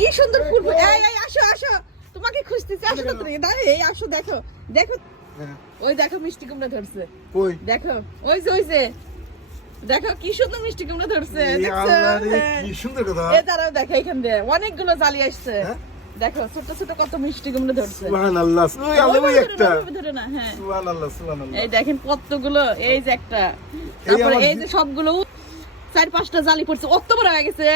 কি সুন্দর ফুল এই এই আসো আসো। তোমাকে খুঁজতেছি। আসো তো তুমি। দাঁড়ে এই আসো দেখো। দেখো। হ্যাঁ। ওই দেখো মিষ্টি কুমড়া ধরছে। কই? দেখো। ওই যে ওই যে। দেখো কি সুন্দর মিষ্টি কুমড়া ধরছে। হ্যাঁ। কি সুন্দর কথা। এ দাঁড়াও দেখো এখান দিয়ে। অনেকগুলো জালি আসছে। হ্যাঁ? দেখো ছোট ছোট কত মিষ্টি কুমড়া ধরছে। সুবহানাল্লাহ একটা। ধরে না, হ্যাঁ। সুবহানাল্লাহ সুবহানাল্লাহ। এই দেখেন কতগুলো এই যে একটা। তারপরে এই যে সবগুলো চার পাঁচটা জালি পড়ছে অত বড় হয়ে গেছে।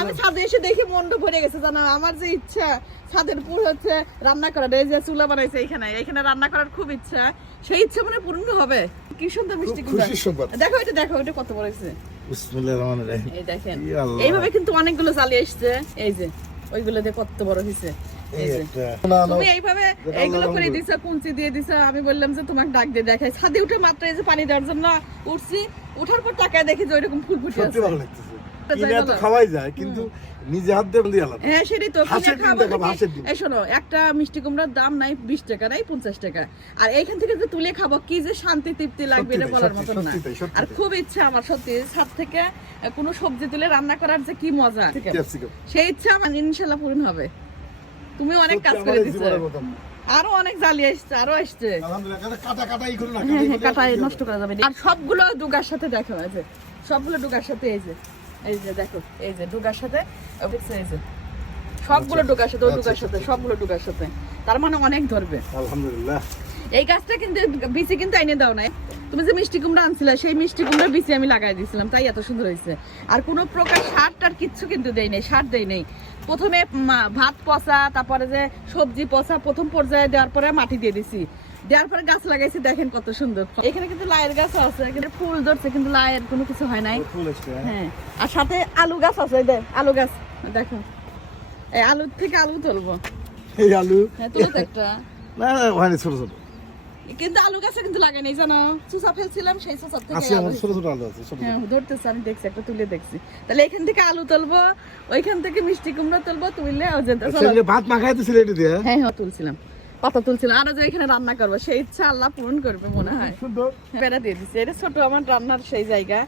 আমি ছাদে এসে দেখি ভরে গেছে জানো আমার যে ইচ্ছা। ছাদের উপর হচ্ছে রান্না করার এই যে চুলা বানাইছে এখানে এখানে রান্না করার খুব ইচ্ছা। সেই ইচ্ছা মানে পূর্ণ হবে। কি সুন্দর মিষ্টি। দেখো এটা দেখো এটা কত বড় হয়েছে। এই দেখেন। এইভাবে কিন্তু অনেকগুলো জালি আসছে। এই যে ওইগুলো দিয়ে কত বড় হয়েছে। তুমি এইভাবে এইগুলো করে। দিছো কুঞ্চি দিয়ে দিছো আমি বললাম যে তোমাকে ডাক দিয়ে দেখাই। ছাদে উঠে মাত্র এই যে পানি দেওয়ার জন্য উঠছি। উঠার পর টাকা দেখি যে ওইরকম ফুল ফুটে আছে। ভালো লাগতেছে। কিনে তো খাওয়াই যায় কিন্তু নিজে হাত দিয়ে দিয়ে আলাদা। হ্যাঁ সেটাই তো কিনে খাব ডিম। এই শোনো একটা মিষ্টি কুমড়ার দাম নাই বিশ টাকা নাই পঞ্চাশ টাকা। আর এইখান থেকে যে তুলে খাব কি যে শান্তি তৃপ্তি লাগবে এটা বলার মতন না। আর খুব ইচ্ছা আমার সত্যি ছাদ থেকে কোনো সবজি তুলে রান্না করার যে কি মজা। সেই ইচ্ছা আমার ইনশাল্লাহ পূরণ হবে। তুমি অনেক কাজ করে দিছো। আরও অনেক জালি আসছে আরও আসছে। কাটাই না হ্যাঁ নষ্ট করা যাবে আর সবগুলো ডুগার সাথে দেখো এই যে সবগুলো ডুগার সাথে এই যে এই যে দেখো এই যে ডুগার সাথে এই যে সবগুলো ডুগার সাথে ওই ডুগার আচ্ছা, সাথে সবগুলো ডুগার সাথে। তার মানে অনেক ধরবে। আলহামদুলিল্লাহ। এই গাছটা কিন্তু বিচি কিন্তু এনে দাও নাই। তুমি যে মিষ্টি কুমড়া আনছিলে সেই মিষ্টি কুমড়ার বিচি আমি লাগাই দিয়েছিলাম তাই এত সুন্দর হয়েছে। আর কোনো প্রকার সার টার কিচ্ছু কিন্তু দেই নেই সার দেই নেই। প্রথমে ভাত পচা তারপরে যে সবজি পচা প্রথম পর্যায়ে দেওয়ার পরে মাটি দিয়ে দিছি। দেওয়ার পরে গাছ লাগাইছি দেখেন কত সুন্দর। এখানে কিন্তু লাইয়ের গাছ আছে কিন্তু ফুল ধরছে কিন্তু লাইয়ের কোনো কিছু হয় নাই। হ্যাঁ। হ্যাঁ আর সাথে আলু গাছ আছে আলু গাছ দেখো। এই আলুর থেকে আলু তুলবো। এই আলু। হ্যাঁ তুলো একটা। না না ওখানে ছোট ছোট। কিন্তু আলু গাছে কিন্তু লাগে নাই জানো? চুষা ফেলছিলাম সেই থেকে আছে আমার ছোট ছোট আলু আছে। হ্যাঁ ধরতেছি আমি দেখছি একটা তুলে দেখছি। তাহলে এখান থেকে আলু তুলবো ওইখান থেকে মিষ্টি কুমড়া তুলবো তুললে চলো। ভাত মাখাই দিছিল এটা দিয়ে হ্যাঁ? হ্যাঁ তুলছিলাম। পাতা তুলছিলাম আরও যে এখানে রান্না করব সেই ইচ্ছা আল্লাহ পূরণ করবে মনে হয়। সুন্দর। বেড়া দিয়ে দিচ্ছে এটা ছোট আমার রান্নার সেই জায়গা।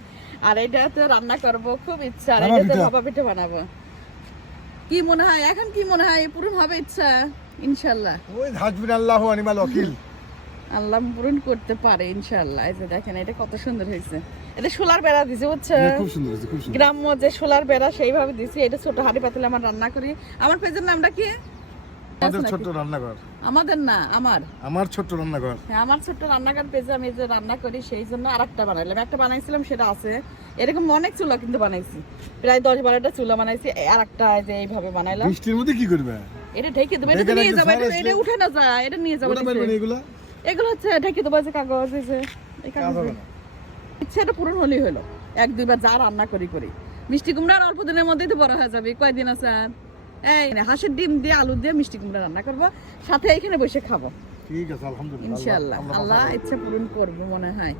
আর এইটাতে রান্না করব খুব ইচ্ছা। আর এটাতে পিঠা। ভাপা পিঠে বানাবো। কি মনে হয়? এখন কি মনে হয়? পূরণ হবে ইচ্ছা ইনশাল্লাহ ওই হাসবিন আল্লাহ আনিমাল আল্লাহ পূরণ করতে পারে ইনশাল্লাহ এই যে দেখেন এটা কত সুন্দর হয়েছে। এটা সোলার বেড়া দিছে বুঝছ? খুব সুন্দর হয়েছে খুব সুন্দর। গ্রাম্য যে সোলার বেড়া সেইভাবে দিছি। এটা ছোট হাড়ি পাতিলে আমার রান্না করি। আমার পেজের নামটা কি? আমাদের ছোট্ট রান্নাঘর। আমাদের না আমার। আমার ছোট্ট রান্নাঘর। হ্যাঁ আমার ছোট্ট রান্নাঘর পেজে আমি যে রান্না করি সেই জন্য আরেকটা বানাইলাম। একটা বানাইছিলাম সেটা আছে। এরকম অনেক চুলা কিন্তু বানাইছি। প্রায় দশ বারোটা চুলা বানাইছি। আর একটা যে এইভাবে বানাইলাম। বৃষ্টির মধ্যে কি করবে? এটা ঢেকে দেবো এটা নিয়ে যাব এটা- উঠে না যায় এটা নিয়ে যাব এগুলা? এগুলো হচ্ছে ঢেকে দেবো যে কাগজ এই যে এই কাগজ? ইচ্ছাটা পূরণ হলেই হলো। এক দুইবার যা রান্না করি করি। মিষ্টি কুমড়া অল্প দিনের মধ্যেই তো বড় হয়ে যাবে। কয়দিন আছে? এই হাঁসের ডিম দিয়ে আলু দিয়ে মিষ্টি কুমড়া রান্না করব। সাথে এখানে বসে খাব। ঠিক আছে আলহামদুলিল্লাহ। ইনশাল্লাহ আল্লাহ- আল্লাহ ইচ্ছা পূরণ করবে মনে হয়।